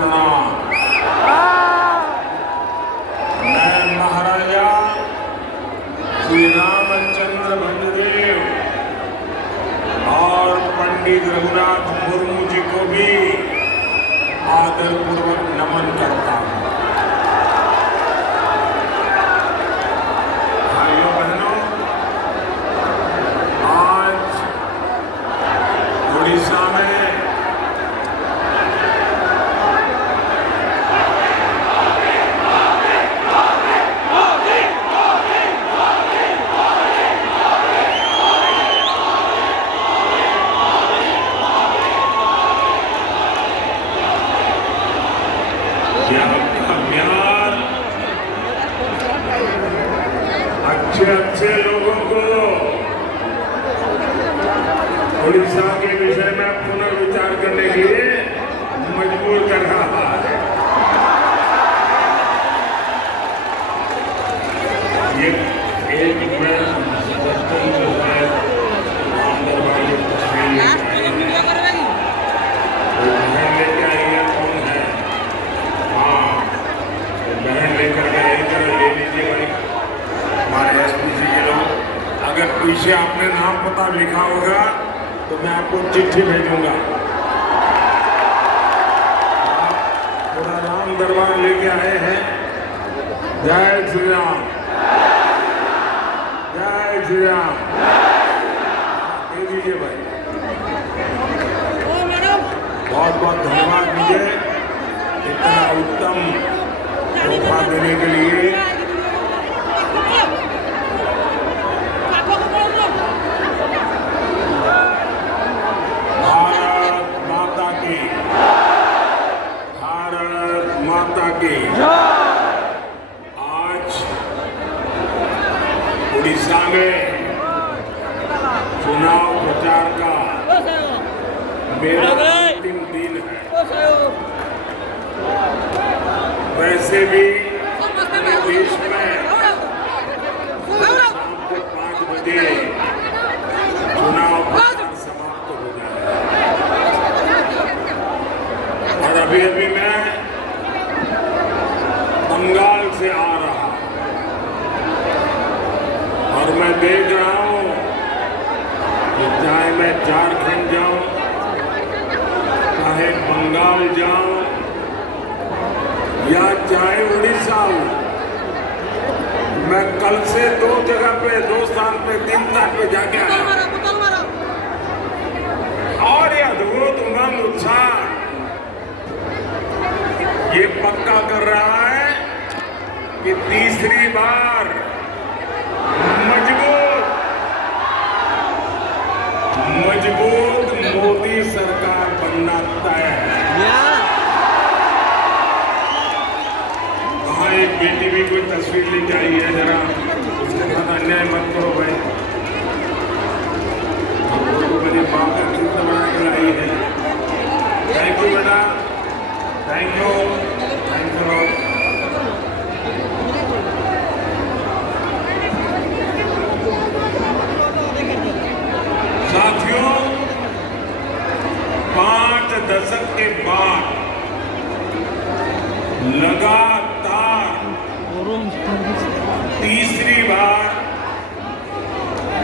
प्रणाम। मैं महाराजा श्री रामचंद्र भंजदेव और पंडित रघुनाथ मुर्मू जी को भी आदरपूर्वक नमन करता हूं। भाइयों बहनों, आज उड़ीसा में अच्छे लोगों को उड़ीसा के विषय में पुनर्विचार करने के लिए मजबूर कर रहा है। ये एक लेके आई है, कौन है? हाँ, बहन लेकर ले लीजिए भाई, हमारे एसपी जी के लोग। अगर पीछे आपने नाम पता लिखा होगा तो मैं आपको चिट्ठी भेजूंगा। पूरा राम दरबार लेके आए हैं। जय श्री राम, जय श्री राम। दे दीजिए भाई, बहुत बहुत धन्यवाद मुझे इतना उत्तम तोहफा देने के लिए। माता की आज उड़ीसा में चुनाव प्रचार का मेरा अंतिम दिन है। वैसे भी पूरे देश में शाम को 5 बजे चुनाव प्रचार समाप्त हो जाएगा। और अभी अभी मैं बंगाल से आ रहा और मैं देख रहा हूं कि चाहे मैं झारखंड जाऊं, चाहे बंगाल जाऊं या चाहे उड़ीसा हूं, मैं कल से 2 जगह पे, 2 स्थान पे, 3 स्थान पे जाके आया और यह अद्भुत उमंग उत्साह ये पक्का कर रहा है कि तीसरी बार मजबूत मोदी सरकार बनना तय है। वहां एक बेटी भी कोई तस्वीर लेके आई है, जरा उसके साथ अन्याय मत करो भाई। तो मेरी माँ का चित्र बना के लाई है। थैंक यू बेटा, थैंक यू, थैंक यू। साथियों, 5 दशक के बाद लगातार तीसरी बार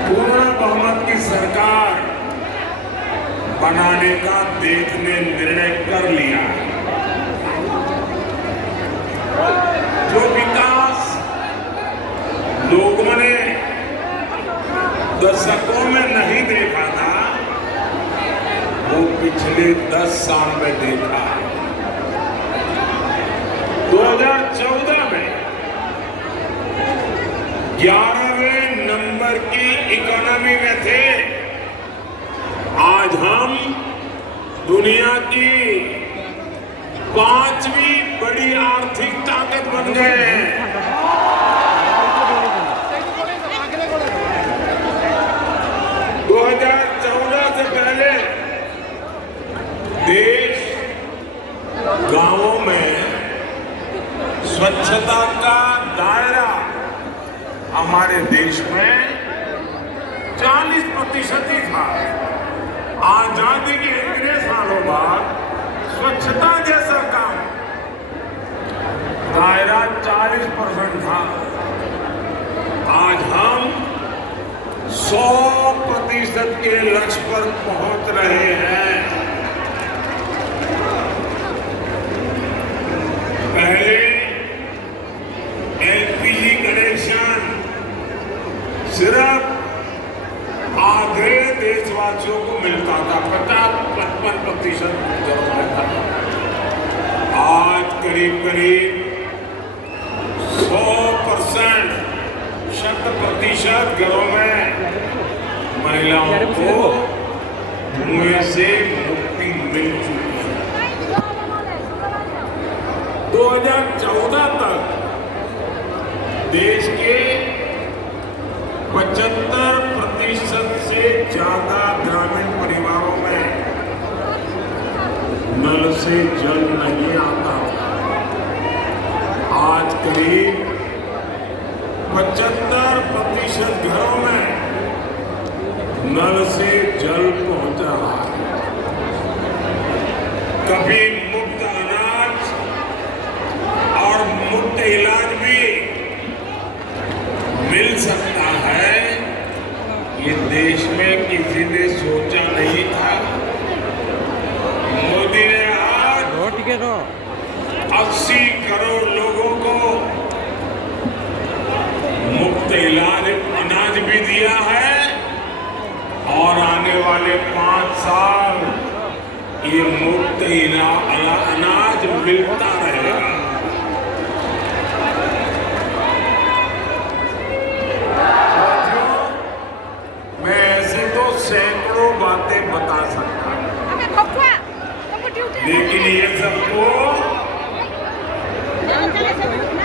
पूर्ण बहुमत की सरकार बनाने का देश ने निर्णय कर लिया। जो विकास लोगों ने दशकों में नहीं देखा था, वो पिछले 10 साल में देखा। 2014 में 11वें नंबर की इकोनॉमी में थे, आज हम दुनिया की 5वीं बड़ी आर्थिक ताकत बन गए हैं। 2014 से पहले देश गांवों में स्वच्छता का दायरा हमारे देश में 40% ही था। आजादी के इतने सालों बाद स्वच्छता जैसा काम भाषण था, आज हम 100% के लक्ष्य पर पहुंच रहे हैं। पहले एलपीजी कनेक्शन सिर्फ आधे देशवासियों को मिलता था, 50-55% घरों में था। आज करीब करीब 100% 100% घरों में महिलाओं को धुएं से मुक्ति मिल चुकी है। 2014 तक देश के 75% से ज्यादा ग्रामीण परिवारों में नल से जल नहीं आता था। आज करीब 75% घरों में नल से जल पहुंच रहा है। कभी मुफ्त अनाज और मुफ्त इलाज भी मिल सकता है, ये देश में किसी ने सोचा नहीं था। मोदी ने आज 80 करोड़ लोगों को मुफ्त इलाज अनाज भी दिया है और आने वाले 5 साल ये मुफ्त अनाज मिलता रहेगा। मैं ऐसे तो सैकड़ों बातें बता सकता हूं, लेकिन ये सबको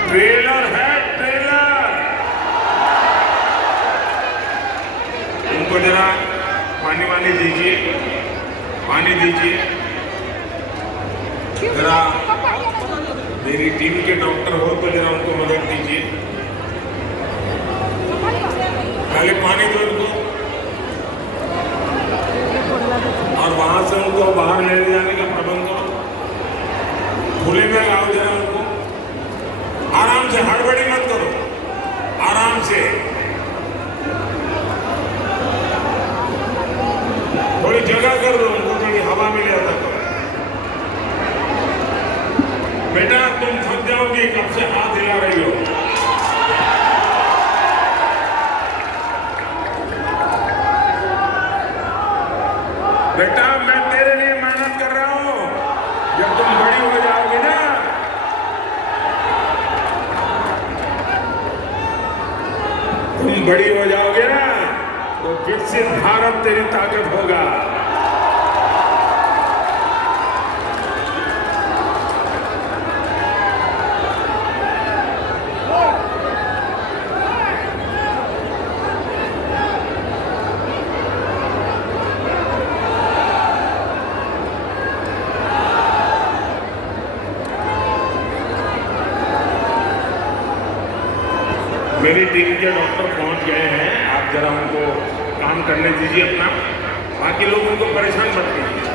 ट्रेलर है, ट्रेलर। उनको जरा पानी दीजिए, पानी दीजिए जरा। मेरी टीम के डॉक्टर हो तो जरा उनको मदद दीजिए, पहले पानी दो उनको और वहां से उनको बाहर ले जाने का प्रबंध करो। खुले में लाओ जरा उनको, आराम से, हड़बड़ी मत करो, आराम से। थोड़ी जगह कर दो उनको, थोड़ी हवा मिल जाता करो। बेटा तुम थक जाओगी, कब से हाथ हिला रही हो। बेटा मैं तेरे लिए मेहनत कर रहा हूं, जब तुम बड़ी हो जाओगी ना, तुम बड़ी हो जाओगे ना, तो विकसित भारत तेरी ताकत होगा। मेरी टीम के डॉक्टर पहुंच गए हैं, आप जरा उनको काम करने दीजिए अपना, बाकी लोग उनको परेशान मत कीजिए।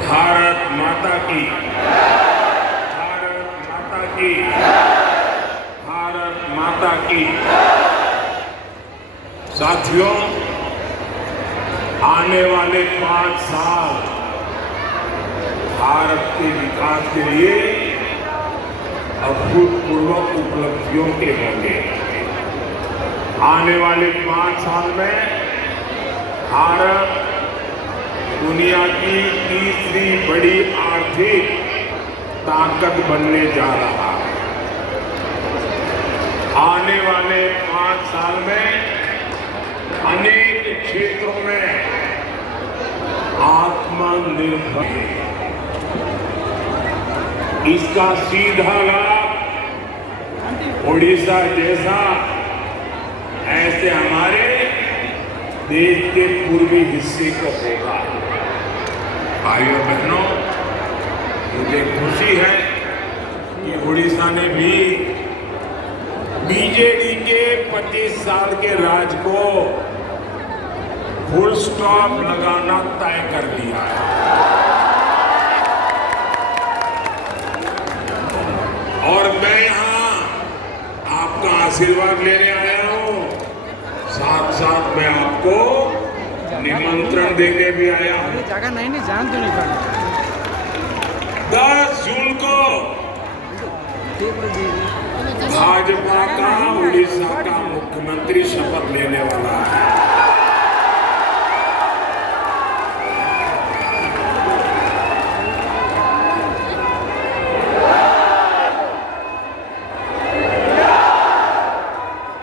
भारत माता की, भारत माता की, भारत माता की। साथियों, आने वाले 5 साल भारत के विकास के लिए अभूतपूर्व उपलब्धियों के होंगे। आने वाले 5 साल में भारत दुनिया की तीसरी बड़ी आर्थिक ताकत बनने जा रहा है। आने वाले 5 साल में अनेक क्षेत्रों में आत्मनिर्भर, इसका सीधा लाभ ओडिशा जैसा ऐसे हमारे देश के पूर्वी हिस्से को होगा। भाइयों बहनों, मुझे खुशी है कि उड़ीसा ने भी बीजेडी के 25 साल के राज को फुल स्टॉप लगाना तय कर लिया है। और मैं यहां आशीर्वाद लेने आया हूं, साथ साथ मैं आपको निमंत्रण देने भी आया हूं। जगह नहीं जान तो नहीं 10 जून को भाजपा का उड़ीसा का मुख्यमंत्री शपथ लेने वाला है।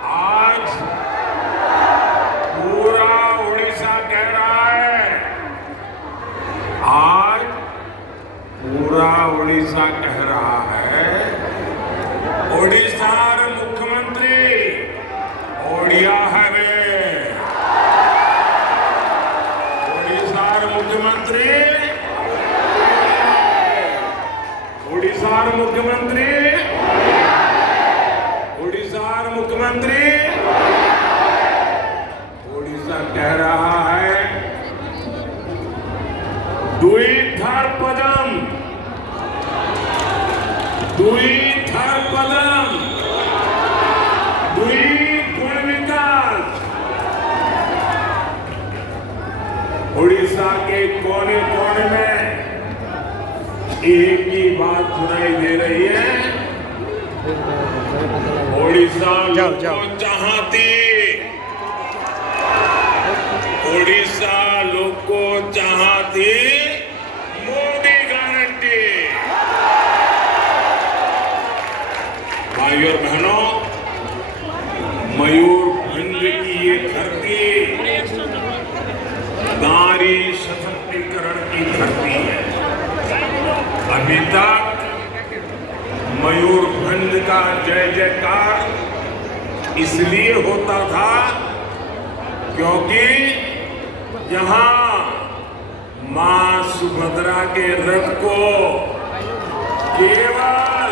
आज पूरा उड़ीसा कह रहा है, आज पूरा उड़ीसा कह रहा है, ओडिशार मुख्यमंत्री ओडिया है वे। ओडिशार मुख्यमंत्री, ओडिशार मुख्यमंत्री, ओडिशार मुख्यमंत्री ओडिशा कह रहा है, द्विथर पदम, द्विथर पदम, द्विगुण विकास। उड़ीसा के कोने कोने में एक ही बात सुनाई दे रही है, उड़ीसा लोग चाहती, उड़ीसा लोग को चाहती मोदी गारंटी। भाइयों और बहनों, मयूरभंज की ये धरती नारी सशक्तिकरण की धरती है। अभी तक मयूरभंज का जय जयकार इसलिए होता था क्योंकि यहाँ मां सुभद्रा के रथ को केवल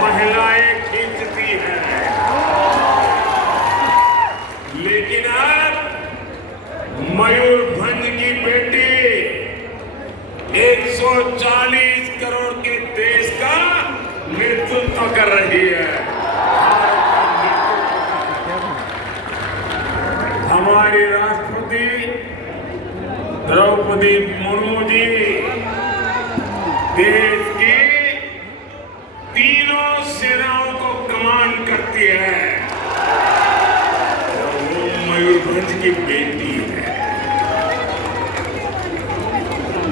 महिलाएं खींचती हैं, लेकिन अब मयूरभंज की बेटी 140 करोड़ के देश का नेतृत्व कर रही है। हमारी राष्ट्रपति द्रौपदी मुर्मू जी देश की तीनों सेनाओं को कमांड करती है और वो मयूरभंज की बेटी है।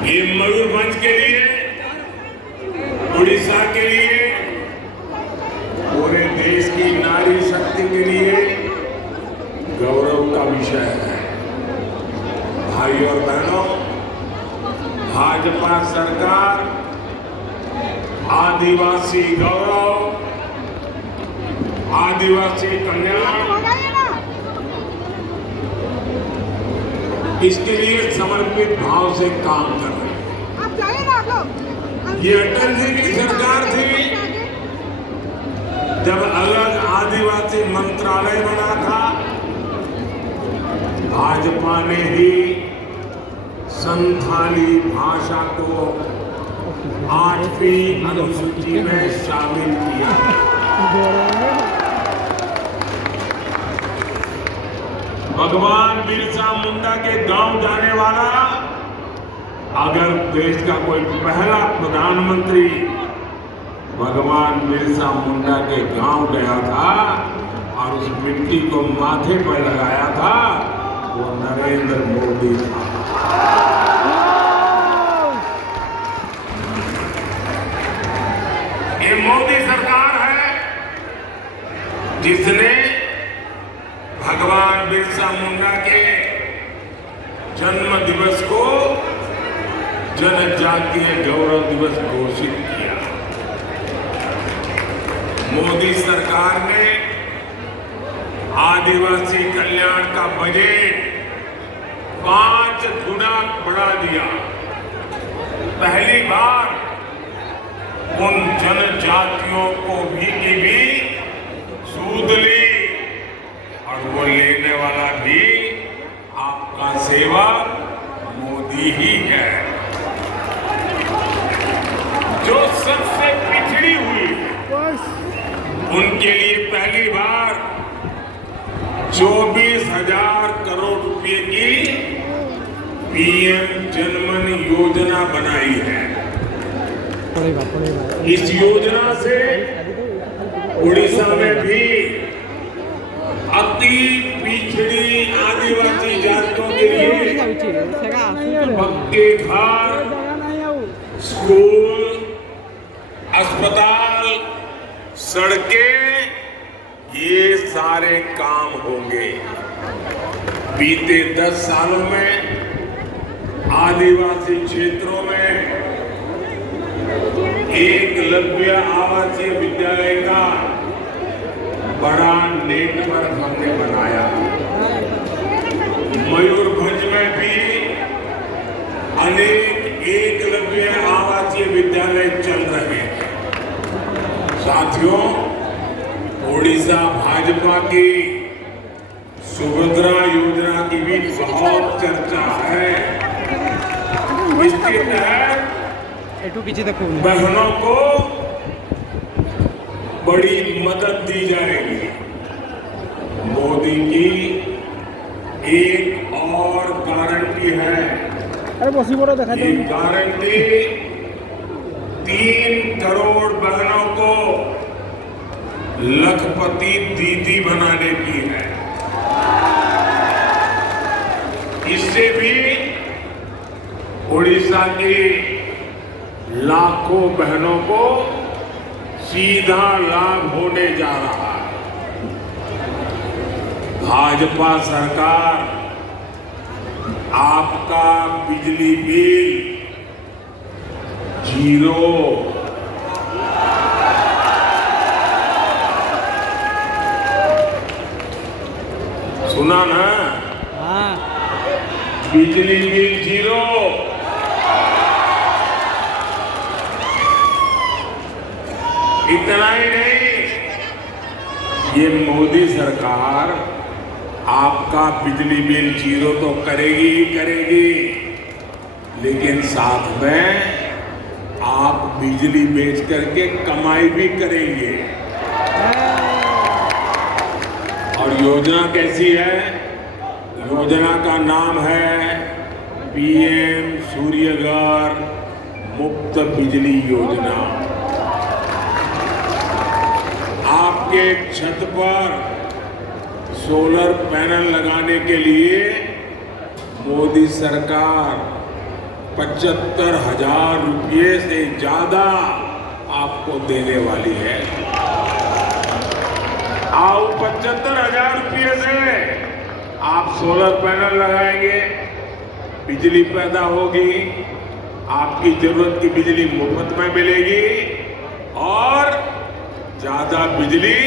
ये मयूरभंज के लिए, उड़ीसा के लिए, पूरे देश की नारी शक्ति के लिए गौरव का विषय है। भाइयों और बहनों, भाजपा सरकार आदिवासी गौरव, आदिवासी कल्याण, इसके लिए समर्पित भाव से काम कर रहे हैं। ये अटल जी की सरकार थी जब अलग आदिवासी मंत्रालय बना था, भाजपा ने ही संथाली भाषा को 8वीं अनुसूची में शामिल किया। भगवान बिरसा मुंडा के गांव जाने वाला अगर देश का कोई पहला प्रधानमंत्री भगवान बिरसा मुंडा के गांव गया था और उस मिट्टी को माथे पर लगाया था, वो नरेंद्र मोदी था। ये मोदी सरकार है जिसने भगवान बिरसा मुंडा के जन्म दिवस को जनजातीय गौरव दिवस घोषित किया। मोदी सरकार ने आदिवासी कल्याण का बजट 5 गुना बढ़ा दिया। पहली बार उन जनजातियों को भी सूद ली और वो लेने वाला भी आपका सेवक मोदी ही है। जो सबसे पिछड़ी हुई उनके लिए पहली बार 24,000 करोड़ रुपए की पीएम जनमन योजना बनाई है। इस योजना से उड़ीसा में भी अति पिछड़ी आदिवासी जातियों के लिए पक्के घर, स्कूल, अस्पताल, सड़कें, ये सारे काम होंगे। बीते 10 सालों में आदिवासी क्षेत्रों में एकलव्य आवासीय विद्यालय का बड़ा नेटवर्क हमने बनाया। मयूरभंज में भी अनेक एकलव्य आवासीय विद्यालय चल रहे हैं। साथियों, ओडिशा भाजपा की सुभद्रा योजना की भी बहुत चर्चा है। इसके तहत बहनों को बड़ी मदद दी जाएगी। मोदी की एक और गारंटी है। ये गारंटी 3 करोड़ बहनों को लखपति दीदी बनाने की है। इससे भी उड़ीसा की लाखों बहनों को सीधा लाभ होने जा रहा है। भाजपा सरकार आपका बिजली बिल 0, सुना ना? बिजली बिल 0। इतना ही नहीं, ये मोदी सरकार आपका बिजली बिल 0 तो करेगी ही करेगी, लेकिन साथ में आप बिजली बेच करके कमाई भी करेंगे। और योजना कैसी है? योजना का नाम है पीएम सूर्यघर मुफ्त बिजली योजना। आपके छत पर सोलर पैनल लगाने के लिए मोदी सरकार 75,000 रुपये से ज्यादा आपको देने वाली है। आओ 75,000 रुपये से आप सोलर पैनल लगाएंगे, बिजली पैदा होगी, आपकी जरूरत की बिजली मुफ्त में मिलेगी और ज्यादा बिजली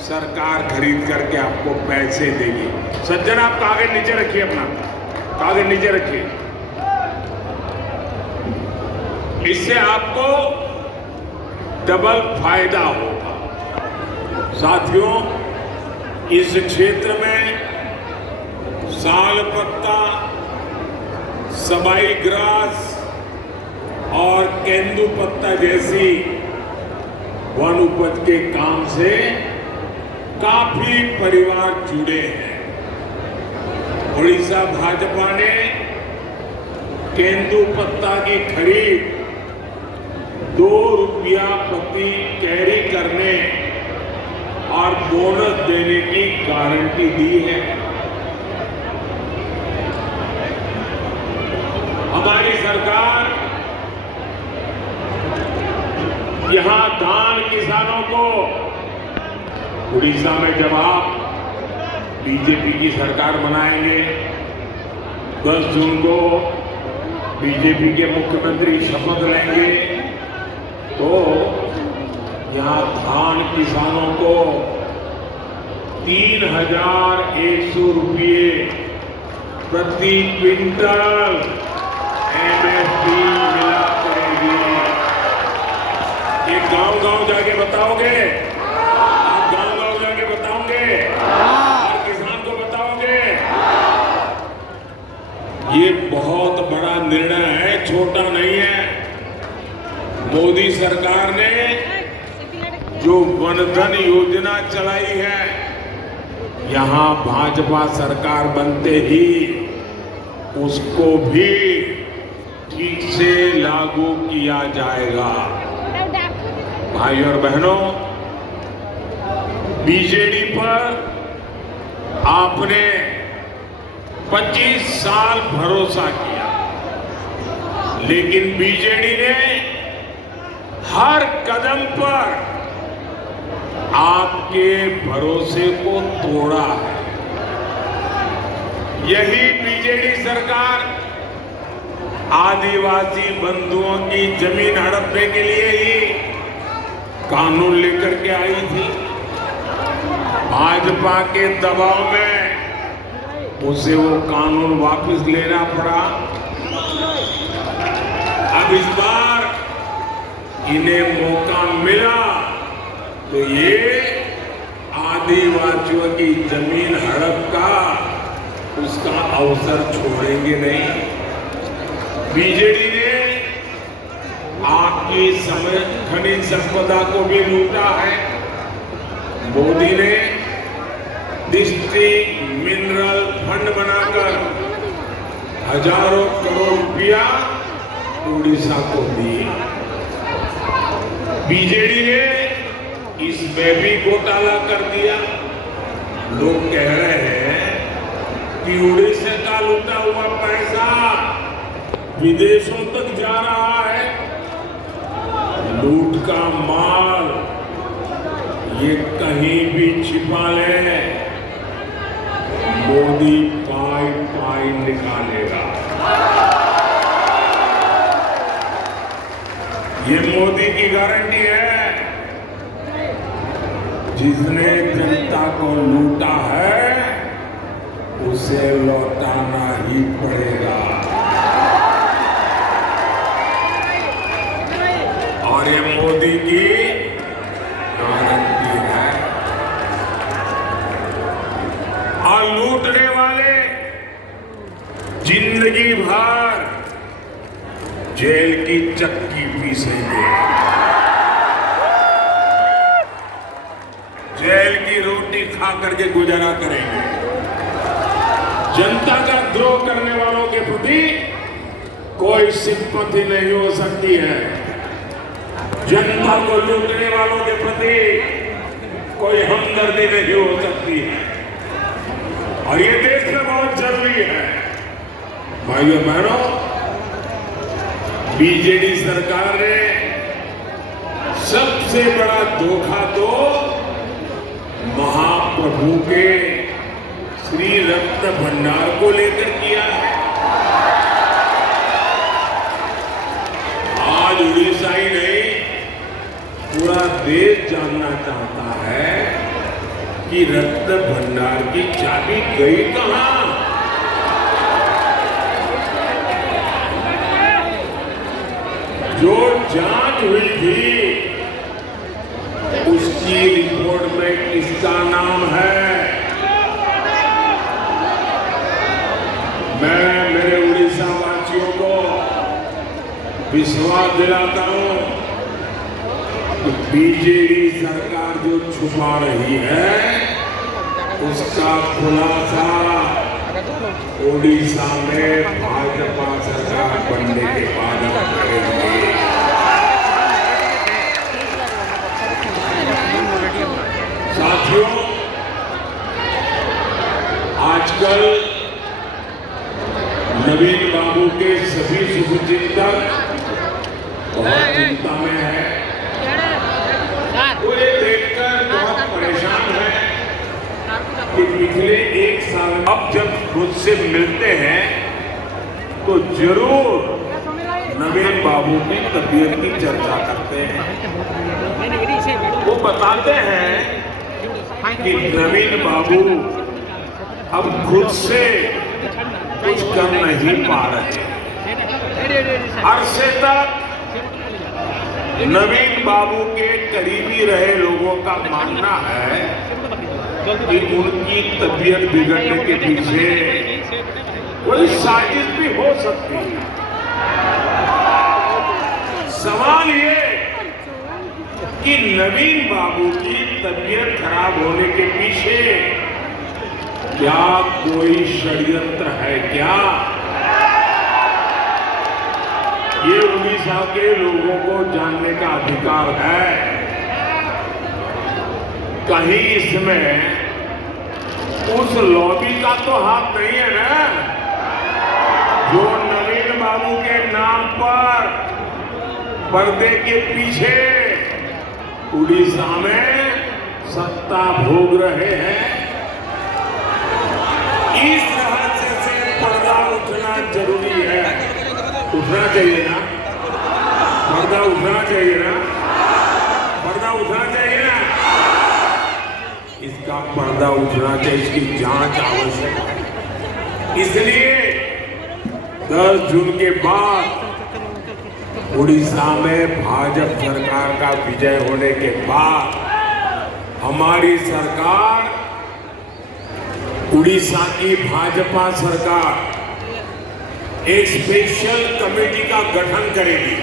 सरकार खरीद करके आपको पैसे देगी। सज्जन, आप कागज नीचे रखिए, अपना कागज नीचे रखिए। इससे आपको डबल फायदा होगा। साथियों, इस क्षेत्र में साल पत्ता, सबाई ग्रास और केंदू पत्ता जैसी वन उपज के काम से काफी परिवार जुड़े हैं। उड़ीसा भाजपा ने केंदू पत्ता की खरीद 2 रुपया प्रति कैरी करने और बोनस देने की गारंटी दी है। हमारी सरकार यहां धान किसानों को, उड़ीसा में जब आप बीजेपी की सरकार बनाएंगे, 10 जून को बीजेपी के मुख्यमंत्री शपथ लेंगे, तो यहां धान किसानों को 3,100 रुपये प्रति क्विंटल एमएसपी मिला करेगी। ये गांव-गांव जाके बताओगे? आप गांव-गांव जाके बताओगे और किसान को बताओगे? ये बहुत बड़ा निर्णय है, छोटा नहीं है। मोदी सरकार ने जो वन धन योजना चलाई है, यहां भाजपा सरकार बनते ही उसको भी ठीक से लागू किया जाएगा। भाई और बहनों, बीजेडी पर आपने 25 साल भरोसा किया, लेकिन बीजेडी ने हर कदम पर आपके भरोसे को तोड़ा है। यही बीजेडी सरकार आदिवासी बंधुओं की जमीन हड़पने के लिए ही कानून लेकर के आई थी। भाजपा के दबाव में उसे वो कानून वापस लेना पड़ा। अब इस बार इन्हें मौका मिला तो ये आदिवासियों की जमीन हड़प का उसका अवसर छोड़ेंगे नहीं। बीजेडी ने आपकी खनिज संपदा को भी लूटा है। मोदी ने डिस्ट्रिक्ट मिनरल फंड बनाकर हजारों करोड़ रुपया उड़ीसा को दिए। बीजेडी ने इसमें भी घोटाला कर दिया। लोग कह रहे हैं कि उड़ीसा का लूटा हुआ पैसा विदेशों तक जा रहा है। लूट का माल ये कहीं भी छिपा ले, मोदी पाई पाई निकालेगा। ये मोदी की गारंटी है। जिसने जनता को लूटा है उसे लौटाना ही पड़ेगा। और ये मोदी की गारंटी है। और लूटने वाले जिंदगी भर जेल की चक्की पीसेंगे, जेल की रोटी खा करके गुजारा करेंगे। जनता का द्रोह करने वालों के प्रति कोई सिंपैथी नहीं हो सकती है। जनता को लूटने वालों के प्रति कोई हमदर्दी नहीं हो सकती है। और ये देखना बहुत जरूरी है। भाइयों बहनों, बीजेडी सरकार ने सबसे बड़ा धोखा तो महाप्रभु के श्री रत्न भंडार को लेकर किया है। आज उड़ीसा ही नहीं, पूरा देश जानना चाहता है कि रत्न भंडार की चाबी गई कहां। जो जांच हुई थी उसकी रिपोर्ट में किसका नाम है? मैं मेरे उड़ीसा वासियों को विश्वास दिलाता हूं कि बीजेडी सरकार जो छुपा रही है उसका खुलासा उड़ीसा में भाजपा सरकार बनने के बाद हम करेंगे। साथियों, आजकल नवीन बाबू के सभी शुभचिंतक बहुत चिंता में है। वो ये देखकर बहुत परेशान है कि पिछले एक साल अब जब मुझसे मिलते हैं तो जरूर नवीन बाबू की तबीयत की चर्चा करते हैं। वो बताते हैं कि नवीन बाबू अब खुद से कुछ कर नहीं पा रहे। अरसे तक नवीन बाबू के करीबी रहे लोगों का मानना है कि उनकी तबीयत बिगड़ने के पीछे कोई साजिश भी हो सकती है। सवाल ये कि नवीन बाबू की तबीयत खराब होने के पीछे क्या कोई षड्यंत्र है क्या? ये उड़ीसा के लोगों को जानने का अधिकार है। कहीं इसमें उस लॉबी का तो हाथ नहीं है ना, जो नवीन बाबू के नाम पर पर्दे के पीछे उड़ीसा में सत्ता भोग रहे हैं। इस रहस्य से पर्दा उठना जरूरी है। उठना चाहिए ना, पर्दा उठना चाहिए ना, पर्दा उठना चाहिए ना। इसका पर्दा उठना चाहिए, इसकी जांच आवश्यक है। इसलिए 10 जून के बाद उड़ीसा में भाजपा सरकार का विजय होने के बाद हमारी सरकार, उड़ीसा की भाजपा सरकार एक स्पेशल कमेटी का गठन करेगी।